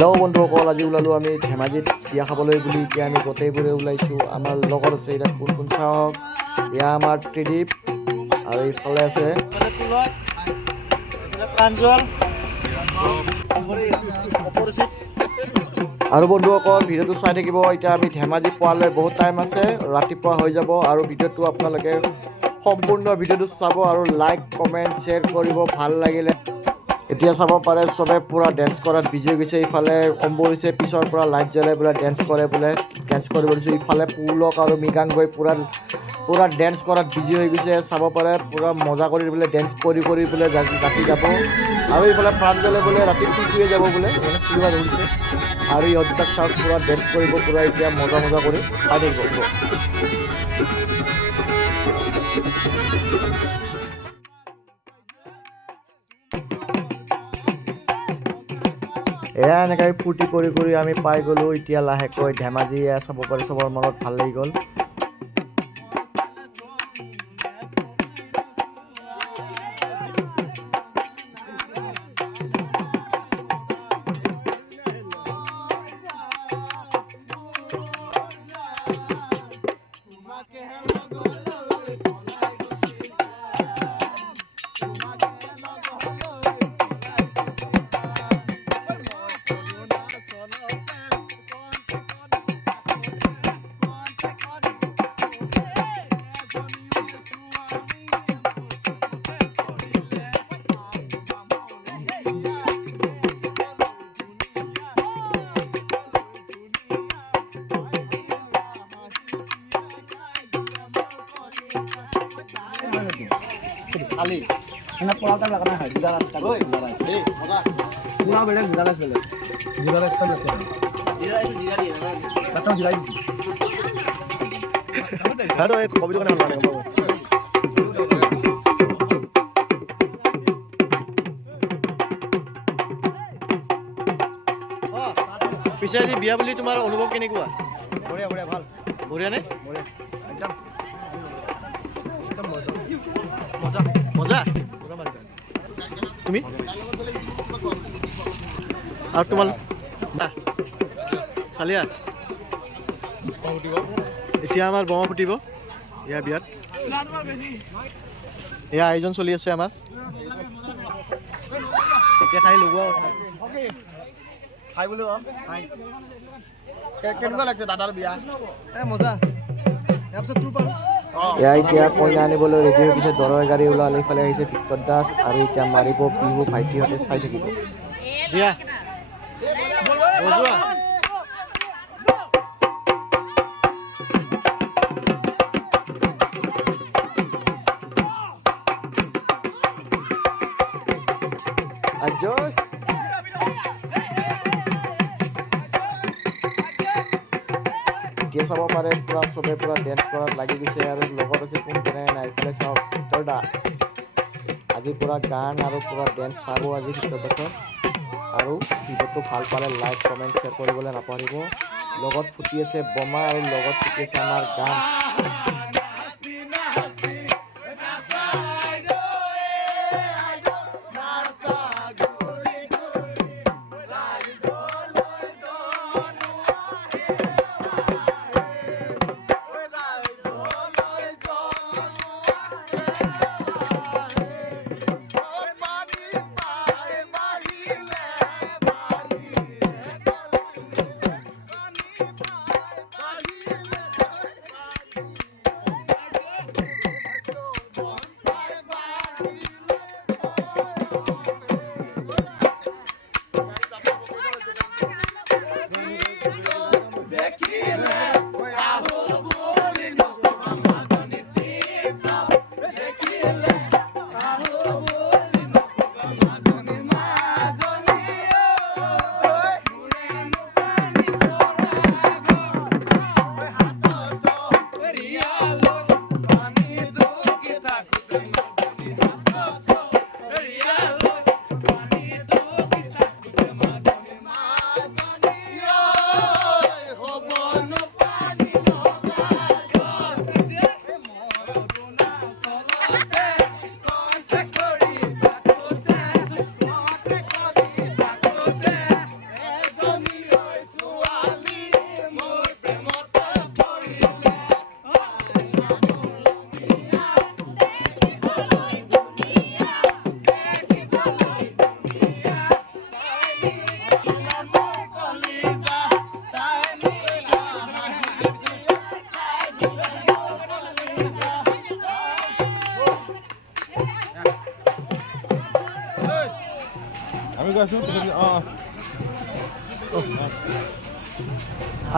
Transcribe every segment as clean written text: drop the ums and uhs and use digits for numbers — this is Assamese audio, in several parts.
হেল্ল' বন্ধুসকল, আজি ওলালোঁ আমি ধেমাজিত বিয়া খাবলৈ বুলি। এতিয়া আমি গোটেইবোৰে ওলাইছোঁ। আমাৰ লগত আছে এতিয়া কোন কোন চাওক। এয়া আমাৰ ত্ৰিদীপ আৰু এইফালে আছে আৰু বন্ধুসকল ভিডিঅ'টো চাই থাকিব। এতিয়া আমি ধেমাজি পোৱালৈ বহুত টাইম আছে, ৰাতিপুৱা হৈ যাব। আৰু ভিডিঅ'টো আপোনালোকে সম্পূৰ্ণ ভিডিঅ'টো চাব আৰু লাইক কমেণ্ট শ্বেয়াৰ কৰিব ভাল লাগিলে। এতিয়া চাব পাৰে চবে পূৰা ডেন্স কৰাত বিজি হৈ গৈছে। ইফালে অম্বুবাচীৰ পিছৰ পৰা লাইট জ্বলাই বোলে ডেন্স কৰে, বোলে ডেন্স কৰিব দিছোঁ। ইফালে পুলক আৰু মৃগাংগই পূৰা ডেন্স কৰাত বিজি হৈ গৈছে। চাব পাৰে পূৰা মজা কৰি বোলে ডেন্স কৰি বোলে ৰাতি যাব। আৰু ইফালে প্ৰাঞ্জলে বোলে ৰাতি শুই যাব বোলে, মানে শুইব ধৰিছে। আৰু ইহঁত দুটাক চাওক পূৰা ডেন্স কৰিব, পূৰা এতিয়া মজা কৰি চাই থাকিব। এয়া এনেকৈ ফূৰ্তি কৰি আমি পাই গ'লোঁ। এতিয়া লাহেকৈ ধেমাজি চাব পাৰি, চবৰ মনত ভাল লাগি গ'ল। Ali, enak pola tak lakukan hal juga lah. Oi, pulau bela juga lah bela. Juga lah sekarang betul. Jira itu jira dia kan. Kacau jira itu. Aduh, kopi itu kan hal lain kamu. পিছে আজি বিয়া বুলি তোমাৰ অনুভৱ কেনেকুৱা? বঢ়িয়া ভাল। বঢ়িয়া নে? বঢ়িয়া। একদম মজা। তুমি আৰু তোমাৰ চালিয়া এতিয়া আমাৰ বোমা ফুটিব এয়া বিয়াত। এয়া আয়োজন চলি আছে আমাৰ। এতিয়া খাই লগোৱা কথা খাই বোলো। কেনেকুৱা লাগিছে দাদাৰ বিয়া? মজা। তাৰপিছত তোৰ পাল এয়া এতিয়া কইনা আনিবলৈ ৰেডি হৈ গৈছে। দৰৰ গাড়ী ওলাল, এইফালে আহিছে ভিক্টৰ দাস আৰু এতিয়া মাৰিব বিহু। ভাইটিহঁতে চাই থাকিব। দিয়া এতিয়া চাব পাৰে পূৰা চবে পূৰা ডেন্স কৰাত লাগি গৈছে। আৰু লগত আছে কোন যেনে নাই, এইফালে চাওক ভিক্টৰ দাস। আজি পূৰা গান আৰু পূৰা ডেন্স চাব আজি ভিক্টৰ দাসৰ। আৰু ভিডিঅ'টো ভাল পালে লাইক কমেণ্ট শ্বেয়াৰ কৰিবলৈ নাপাহৰিব। লগত ফুটি আছে বোমা আৰু লগত ফুটি আছে আমাৰ গান।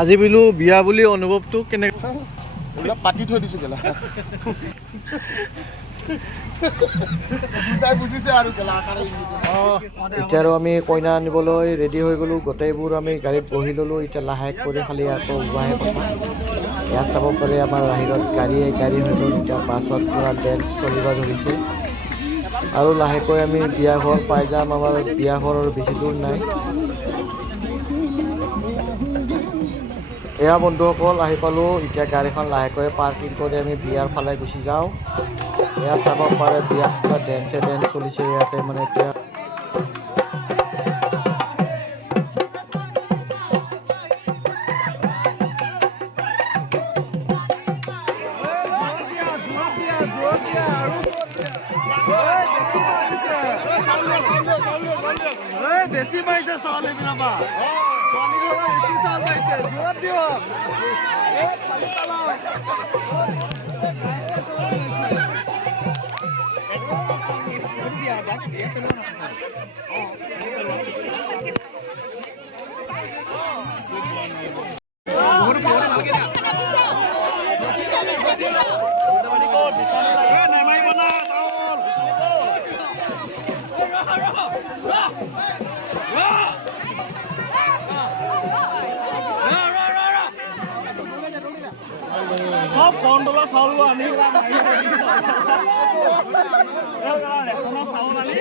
আজি বোলো বিয়া বুলি অনুভৱটো কেনেকুৱা? এইবিলাক পাতি থৈ দিছোঁ গেলা বুজিছে আৰু গেলা এতিয়া আৰু আমি কইনা আনিবলৈ ৰেডি হৈ গ'লোঁ। গোটেইবোৰ আমি গাড়ীত বহি ল'লোঁ। এতিয়া লাহে কৰি খালি আকৌ ওৱাহে কথা। ইয়াত চাব পাৰে আমাৰ বাহিৰত গাড়ী হৈ গ'ল। এতিয়া বাছত পূৰা ডেন্স চলিব ধৰিছে আৰু লাহেকৈ আমি বিয়া ঘৰ পাই যাম। আমাৰ বিয়া ঘৰ আৰু বেছি দূৰ নাই। এয়া বন্ধুসকল আহি পালোঁ। এতিয়া গাড়ীখন লাহেকৈ পাৰ্কিং কৰি আমি বিয়াৰ ফালে গুচি যাওঁ। এয়া চাব পাৰে বিয়াত পুৰা ডেন্স চলিছে ইয়াতে মানে এতিয়া। বেছি পাইছে ছোৱালী বিলাবা ছোৱালী বিলাবা বেছি চাল পাইছে জোৰত দিয়ক সব কণ্ট্ৰলৰ চাউল আনি ৰেচনৰ চাউল আনি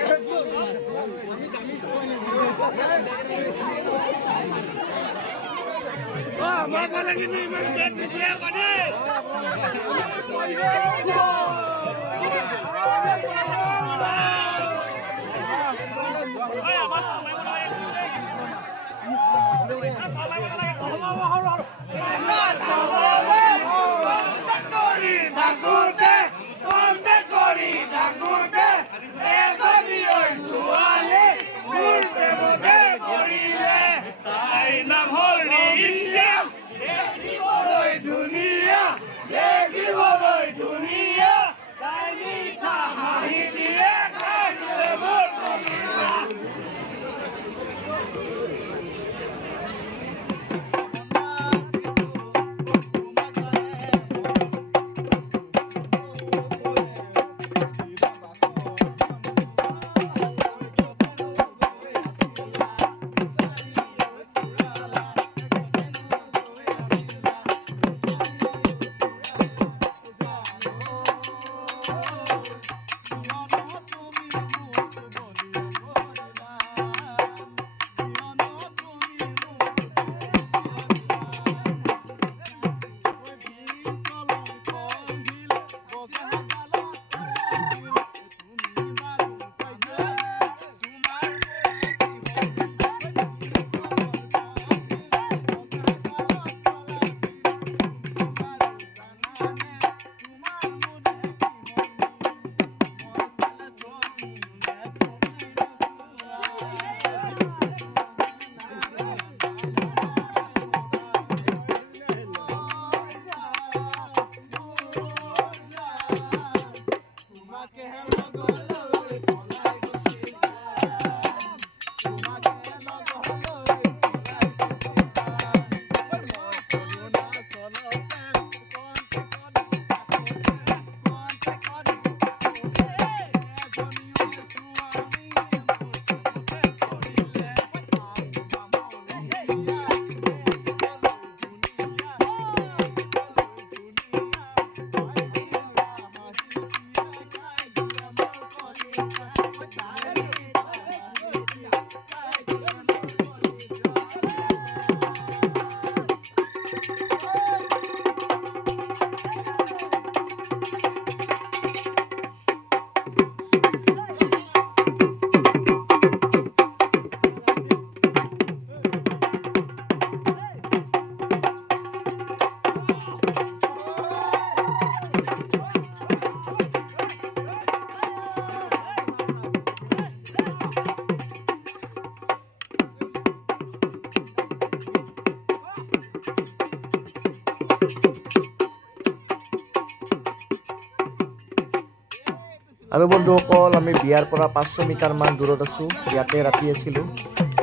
আৰু বন্ধুসকল আমি বিয়াৰ পৰা 500 মিটাৰমান দূৰত আছোঁ। ইয়াতে ৰাতি আছিলোঁ।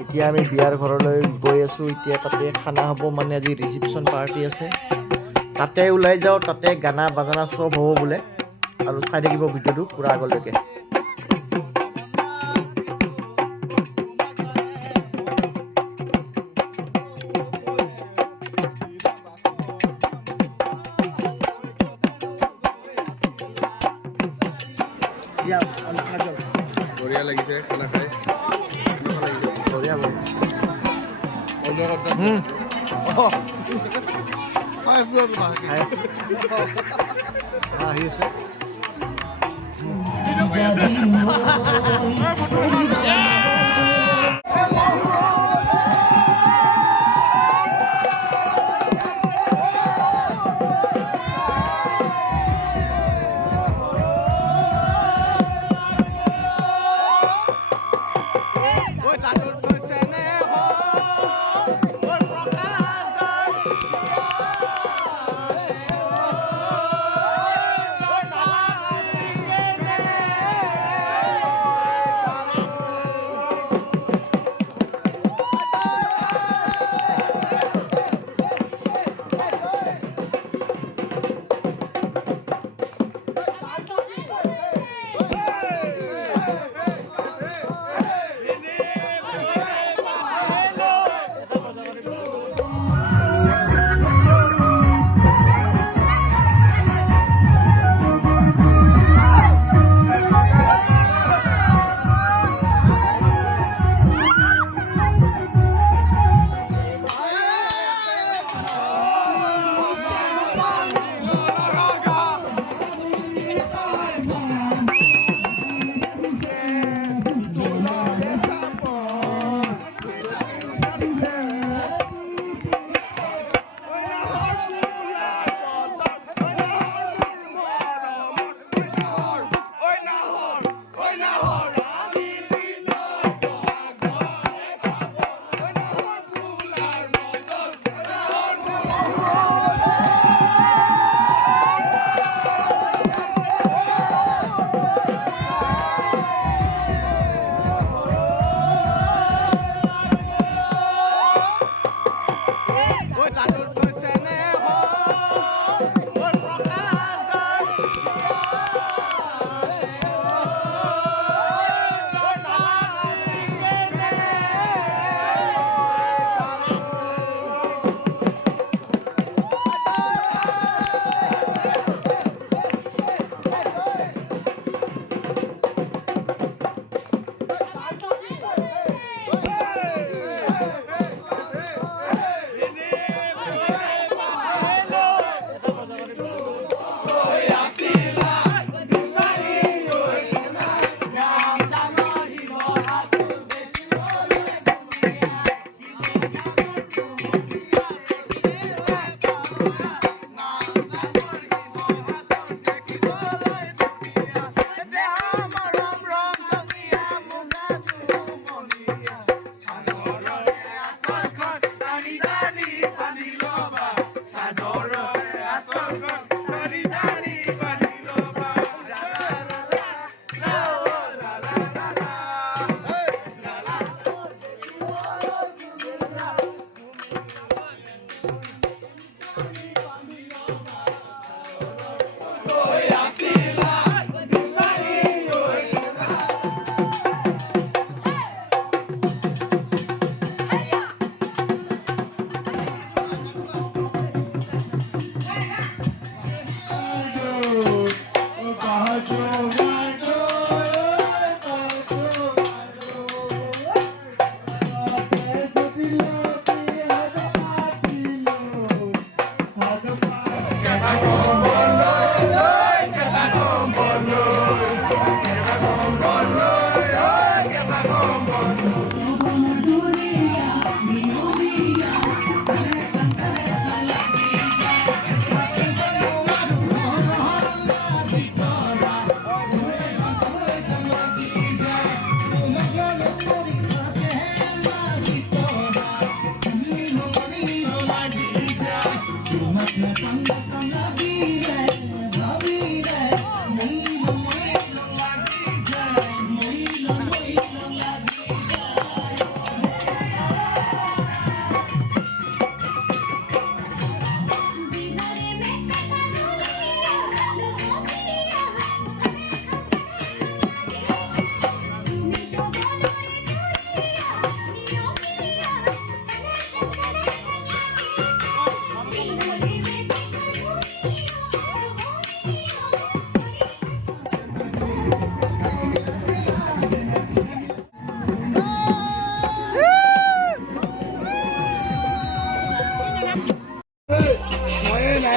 এতিয়া আমি বিয়াৰ ঘৰলৈ গৈ আছোঁ। এতিয়া তাতে খানা হ'ব, মানে আজি ৰিচিপশ্যন পাৰ্টি আছে। তাতে ওলাই যাওঁ, তাতে গানা বাজানা চব হ'ব বোলে। আৰু চাই থাকিব ভিডিঅ'টো পূৰা আগলৈকে। বঢ়িয়া লাগিছে খানা খাই বঢ়িয়া বঢ়িয়া। আহি আছে।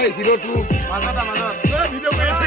হিৰ' টু মাজত ভিডিঅ' কৰি